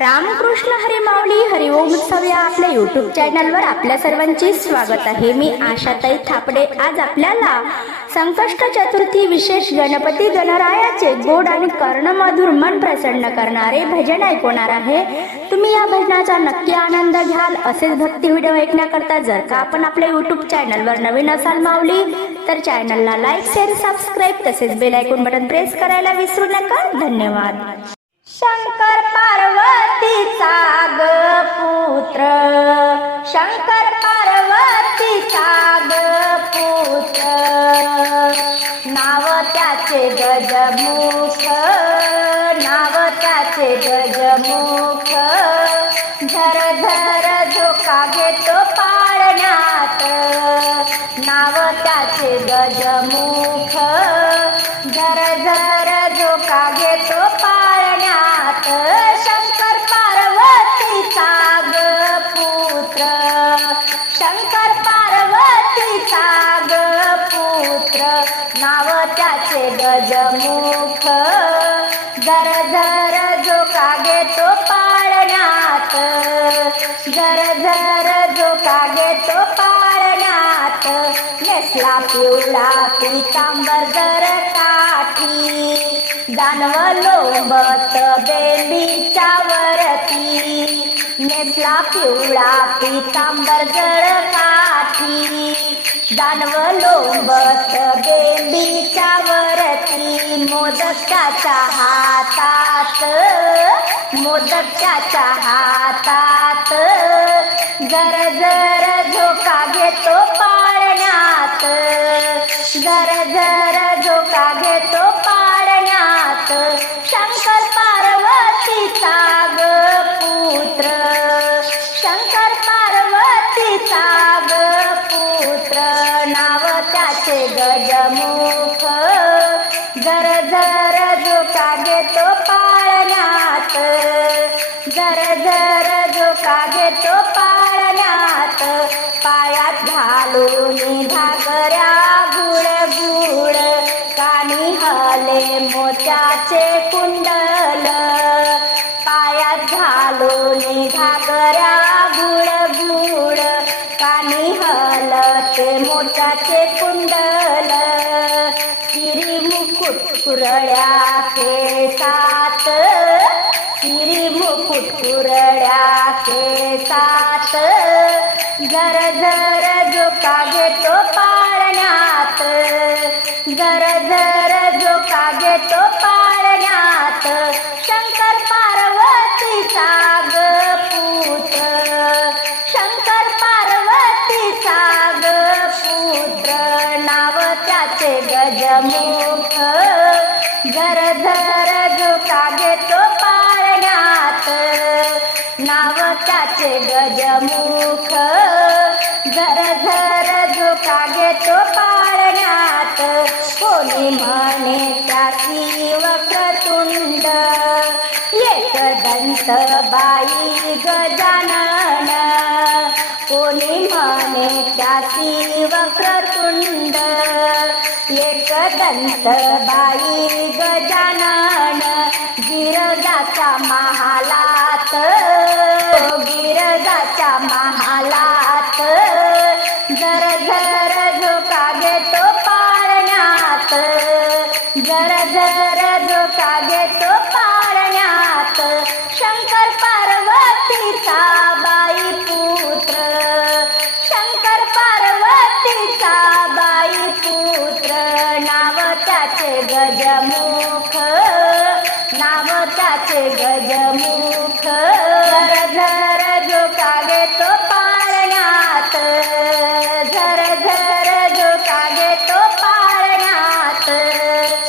रामकृष्ण हरी माऊली हरिओम उत्सव या आपल्या युट्यूब चॅनलवर आपल्या सर्वांचे स्वागत आहे. मी आशाताई थापडे. आज आपल्याला संकष्ट चतुर्थी विशेष गणपती गणरायाचे गोड आणि कर्णमधुर मन प्रसन्न करणारे भजन ऐकवणार आहे. तुम्ही या भजनाचा नक्की आनंद घ्याल. असेच भक्ती व्हिडिओ ऐकण्याकरता जर का आपण आपल्या युट्यूब चॅनलवर नवीन असाल माऊली तर चॅनलला लाईक शेअर सबस्क्राईब तसेच बेल आयकॉन बटन प्रेस करायला विसरू नका. धन्यवाद. शंकर पार्वतीचा ग पुत्र. शंकर पार्वतीचा ग पुत्र. नाव त्याचे गजमुख. नाव त्याचे गजमुख. झर झर झोका घेतो पाळण्यात. नाव त्याचे गजमुख. घेतो पाळण्यात झर झर झोका घेतो पाळण्यात नेसला पिवळा पितांबर जर काठी. दानव लोंबत बेबीच्या वरती. नेसला पिवळा पितांबर जर काठी. दानव लोंबत बेबीच्या वरती. हा हातात मोदकाच्या हातात. जर जर झोका घेतो पाळण्यात जर जर झोका घेतो पाळण्यात. शंकर भाकऱ्या गुळ गुळ. कानी हले मोत्याचे कुंडल. पायात घालून भाकऱ्या गुळ गुळ. कानी हलते मोत्याचे कुंडल. सिरी मुकुट कुरड्या केसात सिरी मुकुट कुरड्या केसात जर जर झोका घेतो पाळण्यात. जर जर झोका घेतो पाळण्यात. शंकर पार्वतीचा ग पुत्र शंकर पार्वतीचा ग पुत्र नाव त्याचे गजमुख झर जर गजमुख झर झर झोका घेतो पाळण्यात कोणी म्हणे त्याची वक्रतुंड एक दंत बाई गजानन. कोणी म्हणे त्याची वक्रतुंड एक दंत बाई गजानन. गिरजाच्या महालात जर झर झोका घेतो पाळण्यात शंकर पार्वतीचा बाई पुत्र. शंकर पार्वतीचा बाई पुत्र. नाव त्याचे गजमुख. नाव त्याचे गजमुख.